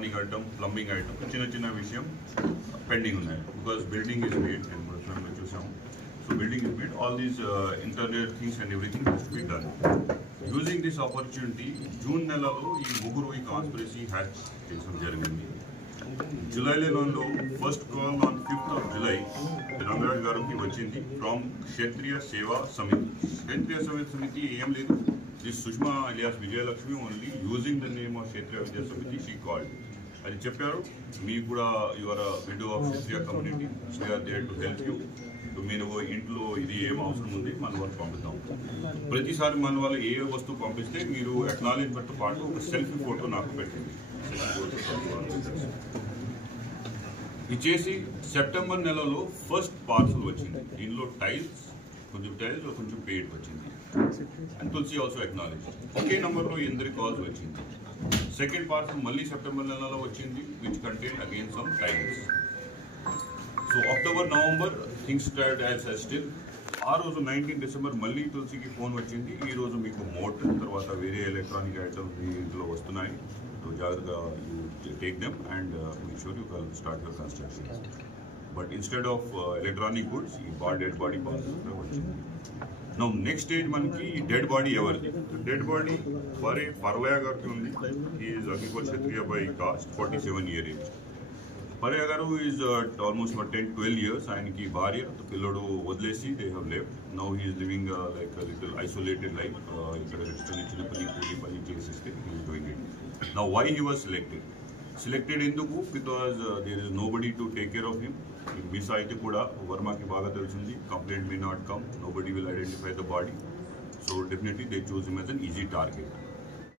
electronic item, plumbing item, చిన్న విషయం pending ఉన్నాయి because building is made and మనం చూసాం. So building is made, all these interior things and everything has to be done. Using this opportunity, June నెలలో ఈ ముగ్గురు ఈ conspiracy hack చేయడం జరిగింది. జూలై నెలలో first call on 5th of July Rangaraj గారికి వచ్చింది ఫ్రమ్ క్షత్రియ సేవా సమితి. క్షత్రియ సేవా సమితి ఏం లేదు, this Sushma alias Vijayalakshmi only using the name of Kshatriya Vidya Samiti she called. అది చెప్పారు, మీకు కూడా your widow of Kshatriya community, we're there to help you. మీరు ఇంట్లో ఇది ఏం అవసరం ఉంది మన వాళ్ళు పంపిద్దాం. ప్రతిసారి మన వాళ్ళు ఏ వస్తువు పంపిస్తే మీరు అక్నాలెడ్జ్మెంట్తో పాటు ఒక సెల్ఫీ ఫోటో నాకు పెట్టింది. ఇచ్చేసి సెప్టెంబర్ నెలలో ఫస్ట్ పార్సల్ వచ్చింది. దీనిలో టైల్స్ కొంచెం పెయింట్ వచ్చింది. And Tulasi also acknowledge. ఒకే నెంబర్లో ఎందరి కాల్స్ వచ్చింది. సెకండ్ పార్సల్ మళ్ళీ సెప్టెంబర్ నెలలో వచ్చింది, which contain again some tiles. So October November things start as still. ఆ రోజు 19 డిసెంబర్ మళ్ళీ తులసికి ఫోన్ వచ్చింది, ఈ రోజు మీకు మోటర్ తర్వాత వేరే ఎలక్ట్రానిక్ ఐటమ్స్ మీ ఇంట్లో వస్తున్నాయి, జాగ్రత్తగా you take them and make sure you can start your construction. But instead of electronic goods ఈ డెడ్ బాడీ పార్సల్ వచ్చింది. నౌ నెక్స్ట్ స్టేజ్ మనకి ఈ డెడ్ బాడీ ఎవరిది? డెడ్ బాడీ పర్వయ్య గారికి ఉంది. Is Agnikula Kshatriya by caste, 47 year age. Parvayya గారు is almost 10-12 years. ఆయనకి భార్య పిల్లడు వదిలేసి they have left. Now he's living like little isolated life. ఇక్కడ చిన్న పని చేసేస్తే he's doing it. Now why he was selected ఎందుకు? Because there is nobody to take care of him. Miss అయితే కూడా వర్మకి బాగా తెలిసింది, complaint may not come, nobody will identify the body. So definitely they choose him as an easy target.